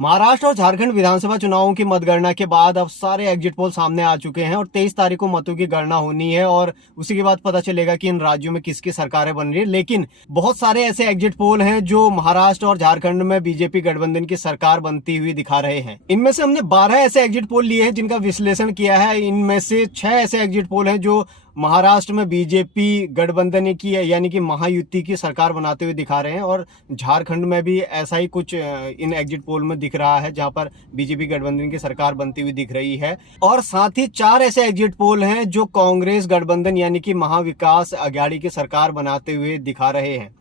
महाराष्ट्र और झारखंड विधानसभा चुनावों की मतगणना के बाद अब सारे एग्जिट पोल सामने आ चुके हैं और 23 तारीख को मतों की गणना होनी है और उसी के बाद पता चलेगा कि इन राज्यों में किसकी सरकारें बन रही है। लेकिन बहुत सारे ऐसे एग्जिट पोल हैं जो महाराष्ट्र और झारखंड में बीजेपी गठबंधन की सरकार बनती हुई दिखा रहे हैं। इनमें से हमने 12 ऐसे एग्जिट पोल लिए हैं जिनका विश्लेषण किया है। इनमें से 6 ऐसे एग्जिट पोल हैं जो महाराष्ट्र में बीजेपी गठबंधन की यानी कि महायुति की सरकार बनाते हुए दिखा रहे हैं और झारखंड में भी ऐसा ही कुछ इन एग्जिट पोल में दिख रहा है जहां पर बीजेपी गठबंधन की सरकार बनती हुई दिख रही है। और साथ ही 4 ऐसे एग्जिट पोल हैं जो कांग्रेस गठबंधन यानी कि महाविकास अघाड़ी की सरकार बनाते हुए दिखा रहे हैं।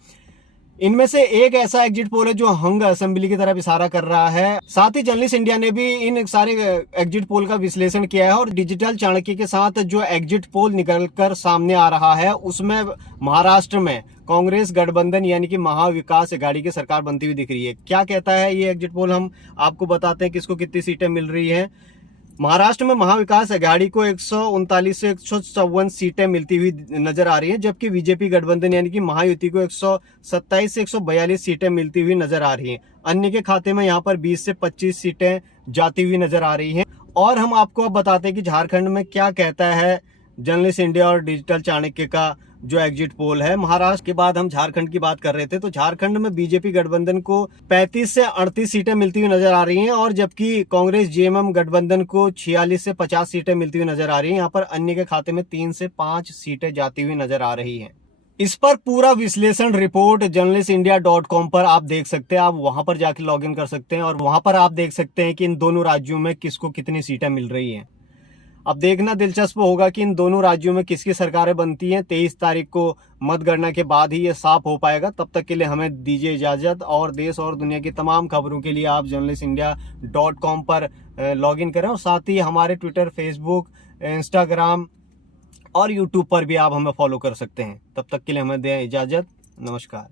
इनमें से एक ऐसा एग्जिट पोल है जो हंग असेंबली की तरफ इशारा कर रहा है। साथ ही जर्नलिस्ट इंडिया ने भी इन सारे एग्जिट पोल का विश्लेषण किया है और डिजिटल चाणक्य के साथ जो एग्जिट पोल निकलकर सामने आ रहा है उसमें महाराष्ट्र में कांग्रेस गठबंधन यानी कि महाविकास अघाड़ी की सरकार बनती हुई दिख रही है। क्या कहता है ये एग्जिट पोल, हम आपको बताते हैं किसको कितनी सीटें मिल रही है। महाराष्ट्र में महाविकास अघाड़ी को 139 से 154 सीटें मिलती हुई नजर आ रही हैं, जबकि बीजेपी गठबंधन यानी कि महायुति को 127 से 142 सीटें मिलती हुई नजर आ रही हैं। अन्य के खाते में यहां पर 20 से 25 सीटें जाती हुई नजर आ रही हैं। और हम आपको अब बताते हैं कि झारखंड में क्या कहता है जर्नलिस्ट इंडिया और डिजिटल चाणक्य का जो एग्जिट पोल है। महाराष्ट्र के बाद हम झारखंड की बात कर रहे थे, तो झारखंड में बीजेपी गठबंधन को 35 से 38 सीटें मिलती हुई नजर आ रही हैं और जबकि कांग्रेस जेएमएम गठबंधन को 46 से 50 सीटें मिलती हुई नजर आ रही हैं। यहाँ पर अन्य के खाते में 3 से 5 सीटें जाती हुई नजर आ रही हैं। इस पर पूरा विश्लेषण रिपोर्ट journalistindia.com पर आप देख सकते हैं। आप वहां पर जाकर लॉग इन कर सकते हैं और वहां पर आप देख सकते हैं कि इन दोनों राज्यों में किसको कितनी सीटें मिल रही हैं। अब देखना दिलचस्प होगा कि इन दोनों राज्यों में किसकी सरकारें बनती हैं। 23 तारीख को मतगणना के बाद ही ये साफ हो पाएगा। तब तक के लिए हमें दीजिए इजाजत और देश और दुनिया की तमाम खबरों के लिए आप journalistindia.com पर लॉग इन करें और साथ ही हमारे ट्विटर, फेसबुक, इंस्टाग्राम और यूट्यूब पर भी आप हमें फॉलो कर सकते हैं। तब तक के लिए हमें दें इजाजत। नमस्कार।